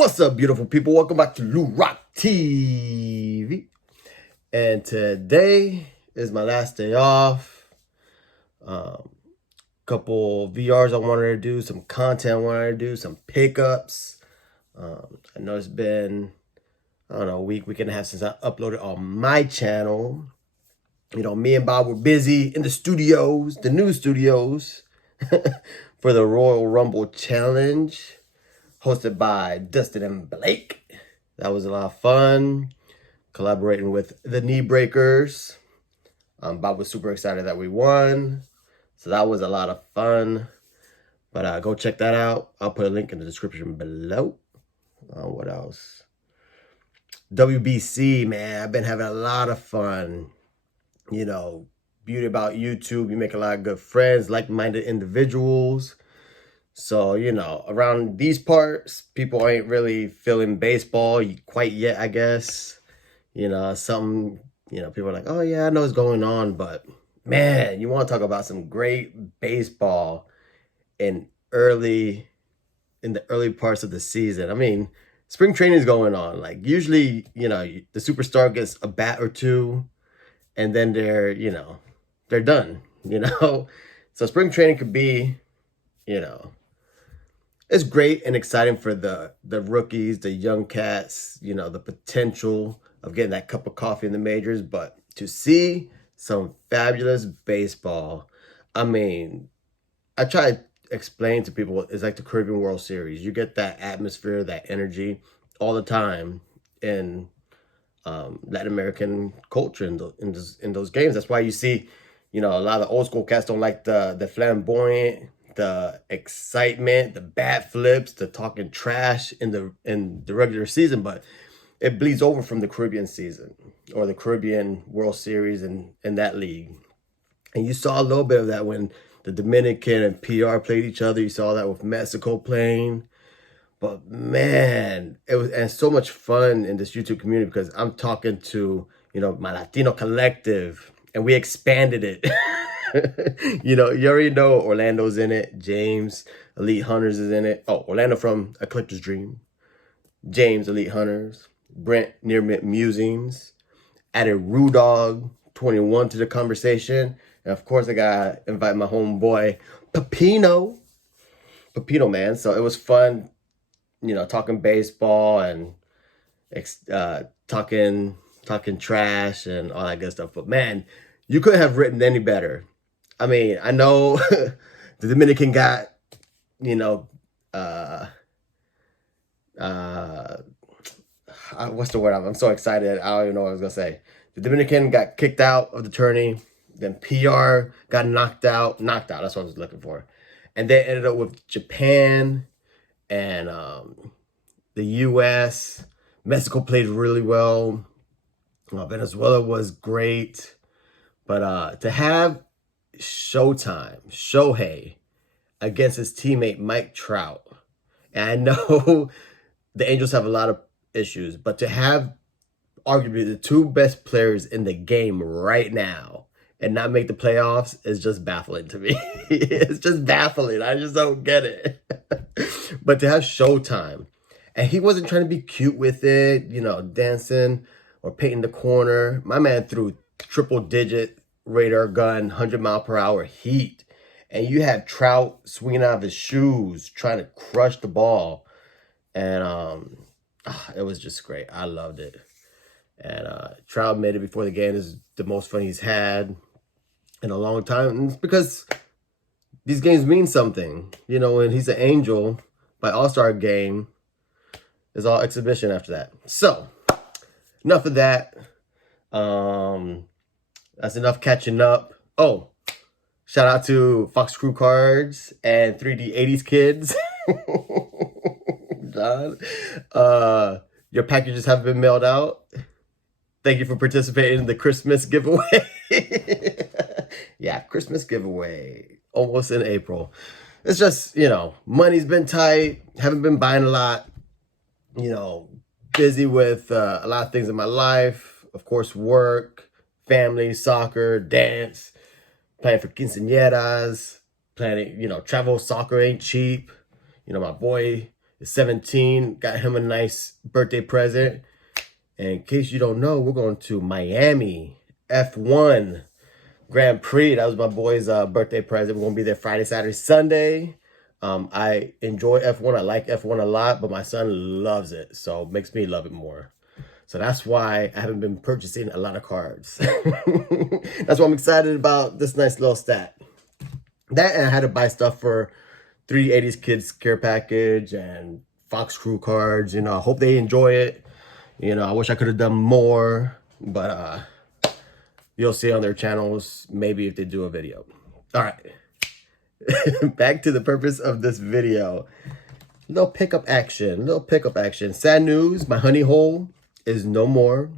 What's up, beautiful people? Welcome back to Lou Rock TV. And today is my last day off. Couple VRs I wanted to do, some content I wanted to do, some pickups. I know it's been, I don't know, a week and a half since I uploaded on my channel. You know, me and Bob were busy in the studios, the new studios, for the Royal Rumble Challenge, hosted by Dustin and Blake. That was a lot of fun, collaborating with the Kneebreakers. Bob was super excited that we won, so that was a lot of fun. But go check that out. I'll put a link in the description below. What else? WBC, man, I've been having a lot of fun. You know, beauty about YouTube, you make a lot of good friends, like-minded individuals. So, you know, around these parts, people ain't really feeling baseball quite yet, I guess. You know, people are like, oh yeah, I know what's going on, but man, you want to talk about some great baseball in the early parts of the season. I mean, spring training is going on. Like, usually, you know, the superstar gets a bat or two, and then they're done, So spring training could be, it's great and exciting for the rookies, the young cats, the potential of getting that cup of coffee in the majors. But to see some fabulous baseball, I mean, I try to explain to people, it's like the Caribbean World Series. You get that atmosphere, that energy all the time in Latin American culture in those games. That's why you see, a lot of old school cats don't like the flamboyant, the excitement, the bat flips, the talking trash in the regular season, but it bleeds over from the Caribbean season or the Caribbean World Series and that league. And you saw a little bit of that when the Dominican and PR played each other. You saw that with Mexico playing. But man, it was so much fun in this YouTube community because I'm talking to, my Latino collective, and we expanded it. You already know Orlando's in it. James, Elite Hunters is in it. Oh, Orlando from A Collector's Dream. James, Elite Hunters. Brent, Near Musings. Added Rudog 21 to the conversation. And of course, I gotta invite my homeboy, Pepino, man. So it was fun, talking baseball and talking trash and all that good stuff. But man, you couldn't have written any better. I mean, I know the Dominican got, what's the word? I'm so excited. I don't even know what I was gonna say. The Dominican got kicked out of the tourney. Then PR got knocked out. That's what I was looking for. And they ended up with Japan and the U.S. Mexico played really well. Venezuela was great. But to have Shohei, against his teammate Mike Trout, and I know the Angels have a lot of issues, but to have arguably the two best players in the game right now and not make the playoffs is just baffling to me. It's just baffling. I just don't get it. But to have Showtime, and he wasn't trying to be cute with it, dancing or painting the corner. My man threw triple-digit radar gun, 100-mile-per-hour heat. And you had Trout swinging out of his shoes, trying to crush the ball. And it was just great. I loved it. And Trout made it before the game. This is the most fun he's had in a long time. And it's because these games mean something. When he's an Angel by All-Star game, it's all exhibition after that. So, enough of that. That's enough catching up. Oh, shout out to Fox Crew Cards and 3D 80s Kids. John, your packages have been mailed out. Thank you for participating in the Christmas giveaway. Yeah, Christmas giveaway. Almost in April. It's just, money's been tight. Haven't been buying a lot. Busy with a lot of things in my life. Of course, work, family, soccer, dance, planning for quinceañeras, planning, travel, soccer ain't cheap. My boy is 17. Got him a nice birthday present. And in case you don't know, we're going to Miami F1 Grand Prix. That was my boy's birthday present. We're going to be there Friday, Saturday, Sunday. I enjoy F1. I like F1 a lot, but my son loves it. So it makes me love it more. So that's why I haven't been purchasing a lot of cards. That's why I'm excited about this nice little stack. That, and I had to buy stuff for 380s Kids Care Package and Fox Crew cards. You know, I hope they enjoy it. You know, I wish I could have done more, but you'll see on their channels, maybe if they do a video. All right. Back to the purpose of this video. Little pickup action. Sad news, my honey hole is no more.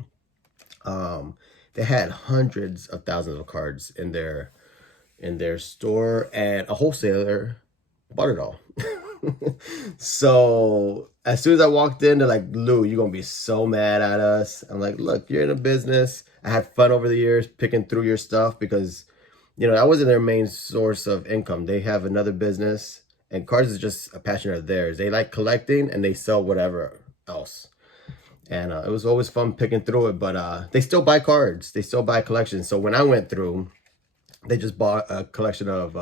They had hundreds of thousands of cards in their store, and a wholesaler bought it all. So as soon as I walked in, they're like, Lou, you're gonna be so mad at us. I'm like, look, you're in a business. I had fun over the years picking through your stuff because, you know, that wasn't their main source of income. They have another business, and cards is just a passion of theirs. They like collecting, and they sell whatever else. And it was always fun picking through it, but they still buy cards. They still buy collections. So when I went through, they just bought a collection of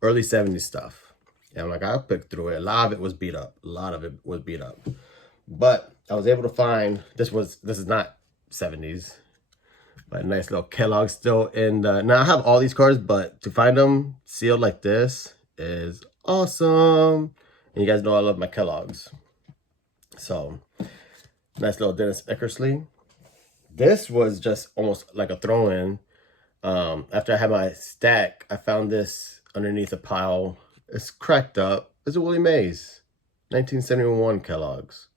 early 70s stuff. And I'm like, I'll pick through it. A lot of it was beat up. But I was able to find, this is not 70s, but a nice little Kellogg still in the, now I have all these cards, but to find them sealed like this is awesome. And you guys know I love my Kellogg's. So, nice little Dennis Eckersley. This was just almost like a throw-in. After I had my stack, I found this underneath a pile. It's cracked up. It's a Willie Mays, 1971 Kellogg's.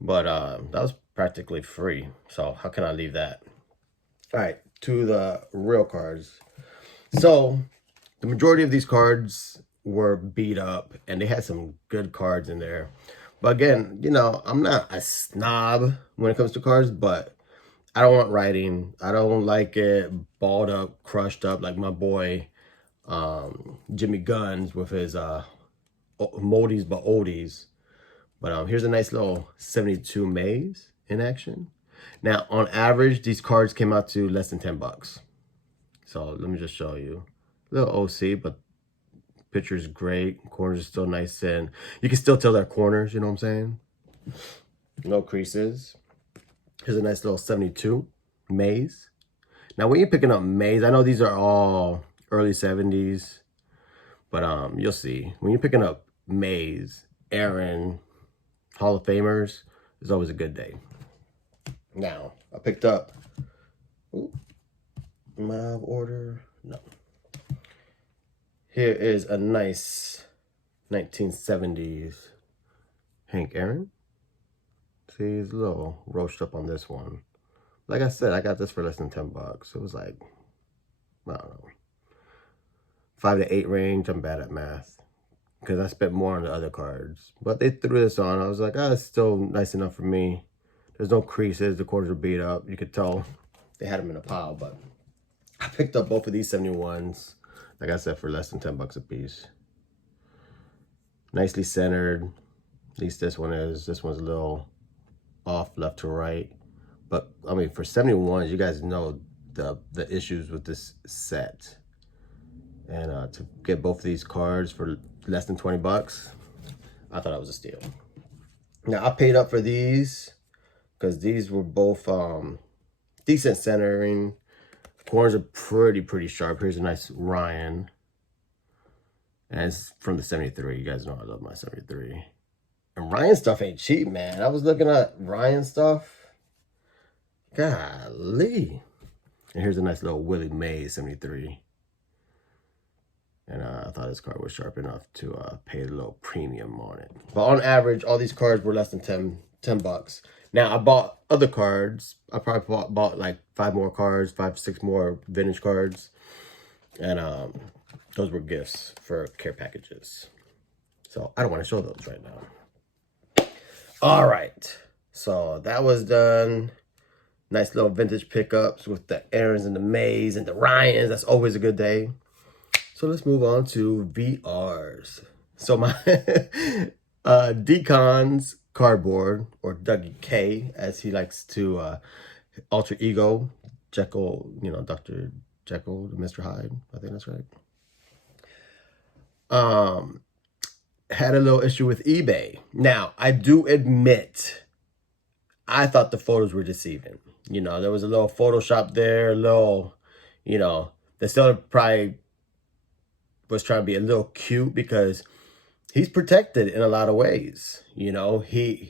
But that was practically free. So how can I leave that? All right, to the real cards. So the majority of these cards were beat up, and they had some good cards in there. But again, you know, I'm not a snob when it comes to cards, but I don't want writing. I don't like it balled up, crushed up like my boy Jimmy Guns with his moldies but oldies. But here's a nice little 72 Mays in action. Now, on average, these cards came out to less than 10 bucks. So let me just show you. A little OC, but picture's great. Corners are still nice, and you can still tell they're corners, you know what I'm saying? No creases. Here's a nice little 72 Mays. Now, when you're picking up Mays, I know these are all early 70s, but you'll see. When you're picking up Mays, Aaron, Hall of Famers, it's always a good day. Now, I picked up, am I out of order? No. Here is a nice 1970s Hank Aaron. See, he's a little roached up on this one. Like I said, I got this for less than 10 bucks. It was like, I don't know, 5 to 8 range. I'm bad at math because I spent more on the other cards. But they threw this on. I was like, it's still nice enough for me. There's no creases. The corners are beat up. You could tell they had them in a pile. But I picked up both of these 71s, like I said, for less than 10 bucks a piece. Nicely centered. At least this one is. This one's a little off left to right. But, I mean, for 71s, you guys know the issues with this set. And to get both of these cards for less than 20 bucks, I thought it was a steal. Now, I paid up for these because these were both decent centering. Corners are pretty sharp. Here's a nice Ryan. And it's from the 73. You guys know I love my 73. And Ryan stuff ain't cheap, man. I was looking at Ryan stuff. Golly. And here's a nice little Willie Mays 73. And I thought this card was sharp enough to pay a little premium on it. But on average, all these cards were less than 10 bucks. Now, I bought other cards. I probably bought like 5 more cards, 5 to 6 more vintage cards. And those were gifts for care packages. So I don't want to show those right now. All right. So that was done. Nice little vintage pickups with the Aarons and the Mays and the Ryans. That's always a good day. So let's move on to VRs. So my Decon's cardboard, or Dougie K, as he likes to alter ego, Jekyll, Dr. Jekyll, Mr. Hyde. I think that's right. Had a little issue with eBay. Now, I do admit, I thought the photos were deceiving. There was a little Photoshop there, a little, the seller probably was trying to be a little cute because he's protected in a lot of ways. The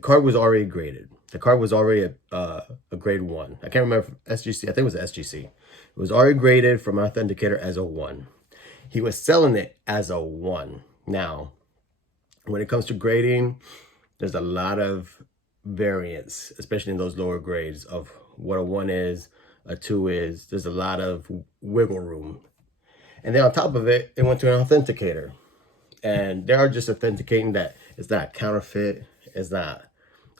card was already graded. The card was already a grade 1. I can't remember SGC. I think it was SGC. It was already graded from an authenticator as a 1. He was selling it as a 1. Now, when it comes to grading, there's a lot of variance, especially in those lower grades, of what a 1 is, a 2 is. There's a lot of wiggle room. And then on top of it, it went to an authenticator. And they are just authenticating that it's not counterfeit, it's not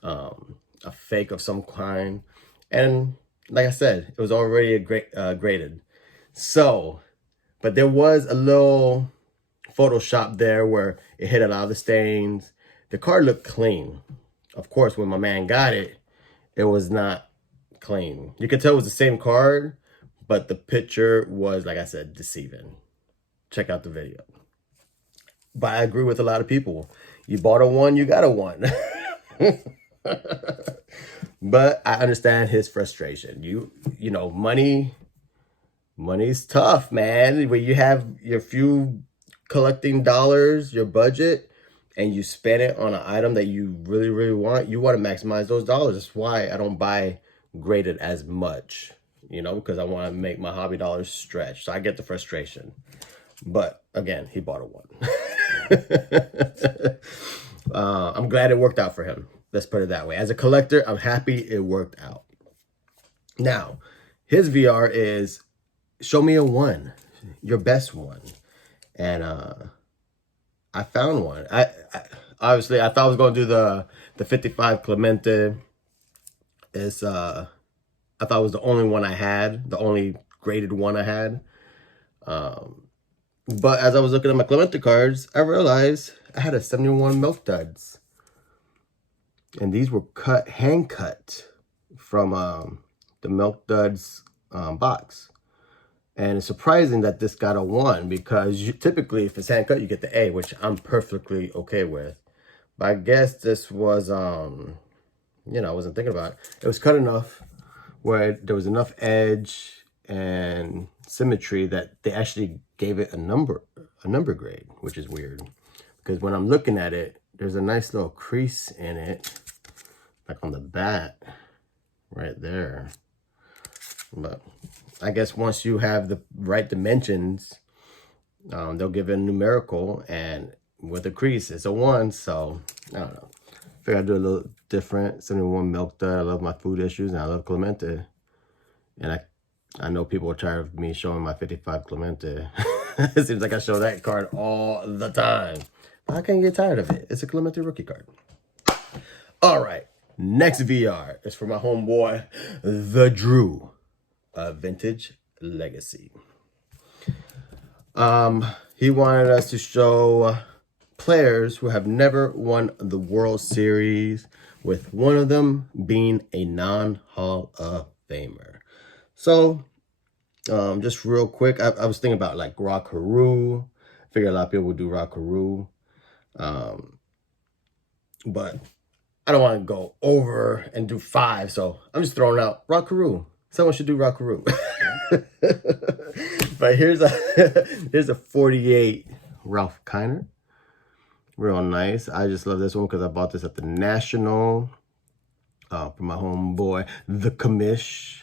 a fake of some kind. And like I said, it was already graded. So, but there was a little Photoshop there where it hit a lot of the stains. The card looked clean. Of course, when my man got it, it was not clean. You could tell it was the same card, but the picture was, like I said, deceiving. Check out the video. But I agree with a lot of people. You bought a 1, you got a 1. But I understand his frustration. Money's tough, man. When you have your few collecting dollars, your budget, and you spend it on an item that you really, really want, you want to maximize those dollars. That's why I don't buy graded as much, because I want to make my hobby dollars stretch. So I get the frustration. But again, he bought a 1. I'm glad it worked out for him. Let's put it that way. As a collector, I'm happy it worked out. Now, his VR is show me a 1, your best one. And I found one. I obviously I thought I was going to do the 55 Clemente. I thought it was the only one I had, the only graded one I had. But as I was looking at my Clemente cards, I realized I had a 71 Milk Duds. And these were hand cut from the Milk Duds box. And it's surprising that this got a 1 because typically if it's hand cut, you get the A, which I'm perfectly okay with. But I guess this was, I wasn't thinking about it. It was cut enough where there was enough edge and symmetry that they actually gave it a number grade, which is weird. Because when I'm looking at it, there's a nice little crease in it, like on the back, right there. But I guess once you have the right dimensions, they'll give it a numerical, and with a crease, it's a 1. So I don't know. I figured I'd do a little different. 71 Milk Dud. I love my food issues, and I love Clemente. And I know people are tired of me showing my 55 Clemente. It seems like I show that card all the time. But I can't get tired of it. It's a Clemente rookie card. All right. Next VR is for my homeboy, the Drew. Vintage Legacy. He wanted us to show players who have never won the World Series, with one of them being a non-Hall of Famer. So, just real quick, I was thinking about like Rock Haru. I figured a lot of people would do Rock Haru. But I don't want to go over and do 5, so I'm just throwing out Rock Haru. Someone should do Rock Haru. But here's a 48 Ralph Kiner. Real nice. I just love this one because I bought this at the National for my homeboy, the Commish.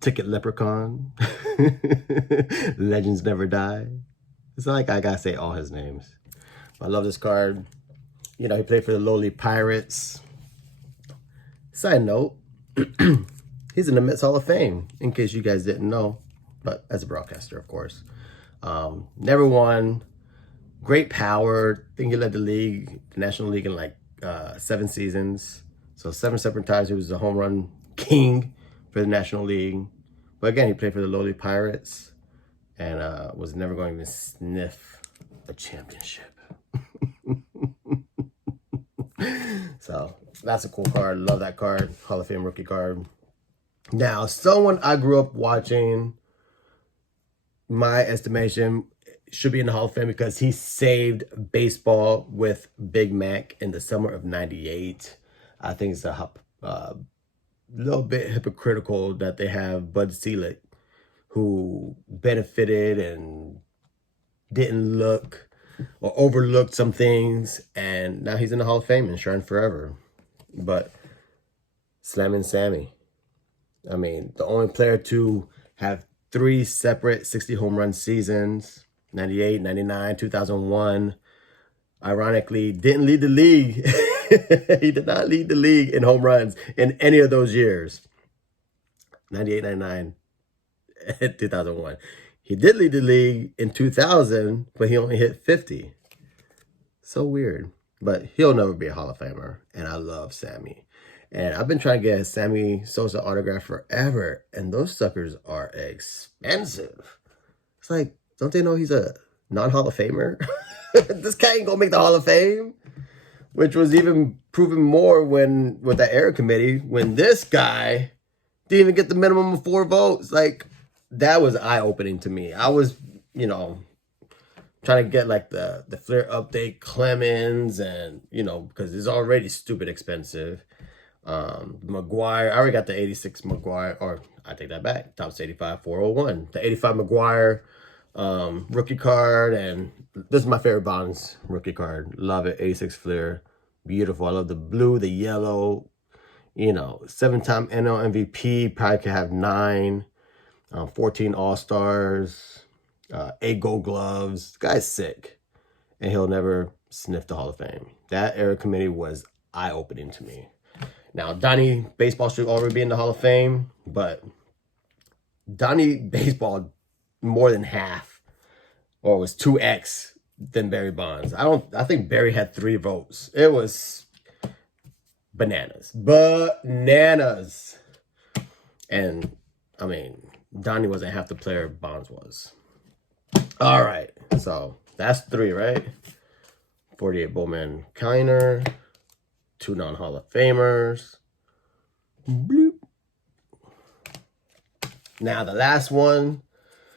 Ticket Leprechaun. Legends Never Die. It's not like I gotta say all his names. I love this card. He played for the lowly Pirates. Side note, he's in the Mets Hall of Fame, in case you guys didn't know, but as a broadcaster, of course. Never won. Great power. I think he led the league, the National League, in like 7 seasons. So 7 separate times he was the home run king for the National League. But again, he played for the lowly Pirates and was never going to sniff a championship. So that's a cool card. Love that card. Hall of Fame rookie card. Now, someone I grew up watching, my estimation, should be in the Hall of Fame because he saved baseball with Big Mac in the summer of '98. I think it's a little bit hypocritical that they have Bud Selig, who benefited and didn't look or overlooked some things, and now he's in the Hall of Fame, enshrined forever. But Slammin' Sammy, I mean, the only player to have 3 separate 60 home run seasons, 98, 99, 2001, ironically, didn't lead the league. He did not lead the league in home runs in any of those years. 98, 99, 2001. He did lead the league in 2000, but he only hit 50. So weird. But he'll never be a Hall of Famer, and I love Sammy. And I've been trying to get a Sammy Sosa autograph forever, and those suckers are expensive. It's like, don't they know he's a non-Hall of Famer? This guy ain't gonna make the Hall of Fame. Which was even proven more when with the error committee, when this guy didn't even get the minimum of 4 votes. Like, that was eye-opening to me. I was, you know, trying to get like the Flair update Clemens, and, you know, because it's already stupid expensive. McGuire, I already got the 86 McGuire, or I take that back, Topps 85 401. The 85 McGuire rookie card, and this is my favorite Bonds rookie card. Love it. 86 Flair, beautiful. I love the blue, the yellow, you know, 7-time NL MVP, probably could have 9, 14 All-Stars, 8 Gold Gloves. This guy's sick, and he'll never sniff the Hall of Fame. That era committee was eye-opening to me. Now, Donnie Baseball should already be in the Hall of Fame, but Donnie Baseball more than half, or was 2x than Barry Bonds. I think Barry had 3 votes. It was bananas. Bananas. And I mean, Donnie wasn't half the player Bonds was. All right. So that's 3, right? 48 Bowman Kiner, 2 non-Hall of Famers. Bloop. Now the last one,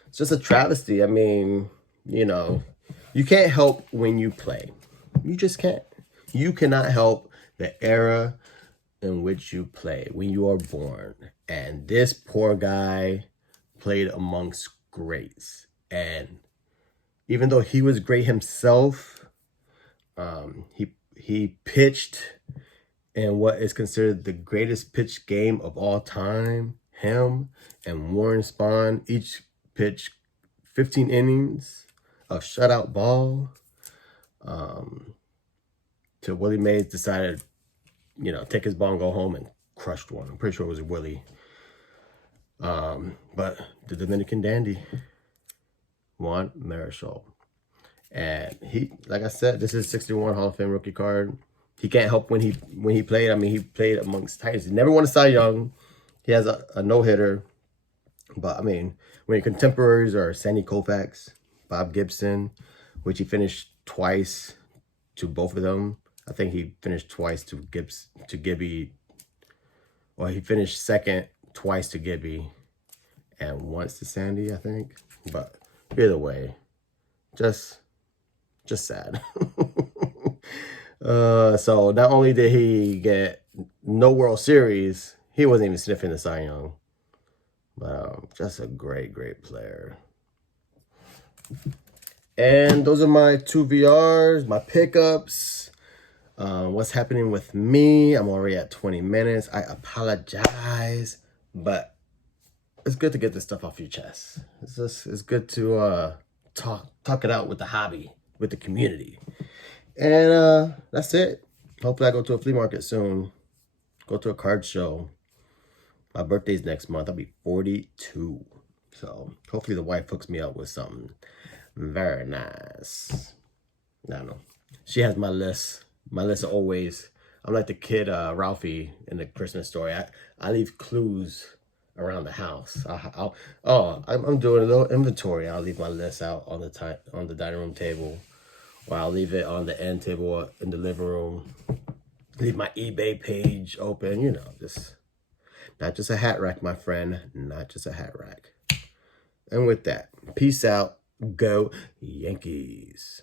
it's just a travesty. I mean, you know, you can't help when you play. You just can't. You cannot help the era in which you play, when you are born. And this poor guy played amongst greats. And even though he was great himself, he pitched in what is considered the greatest pitch game of all time. Him and Warren Spahn each pitched 15 innings of shutout ball. Till Willie Mays decided, you know, take his ball and go home and crushed one. I'm pretty sure it was Willie. But the Dominican dandy, Juan Marichal. And he, like I said, this is 61 Hall of Fame rookie card. He can't help when he played. I mean, he played amongst Titans. He never won a Cy Young. He has a no-hitter. But, I mean, when your contemporaries are Sandy Koufax, Bob Gibson, which he finished twice to both of them. I think he finished twice to Gibby. Or he finished second twice to Gibby and once to Sandy, I think. But either way, just sad. So not only did he get no World Series, he wasn't even sniffing the Cy Young. But just a great player. And those are my 2 VRs, my pickups. What's happening with me? I'm already at 20 minutes. I apologize, but it's good to get this stuff off your chest. It's good to talk it out with the hobby, with the community. And that's it. Hopefully I go to a flea market soon. Go to a card show. My birthday's next month. I'll be 42. So hopefully the wife hooks me up with something very nice. I don't know. She has my list. My list always. I'm like the kid Ralphie in the Christmas story. I leave clues around the house. I'm doing a little inventory. I'll leave my list out on the dining room table. Or I'll leave it on the end table in the living room. Leave my eBay page open, you know, just not just a hat rack, my friend, not just a hat rack. And with that, peace out, go Yankees.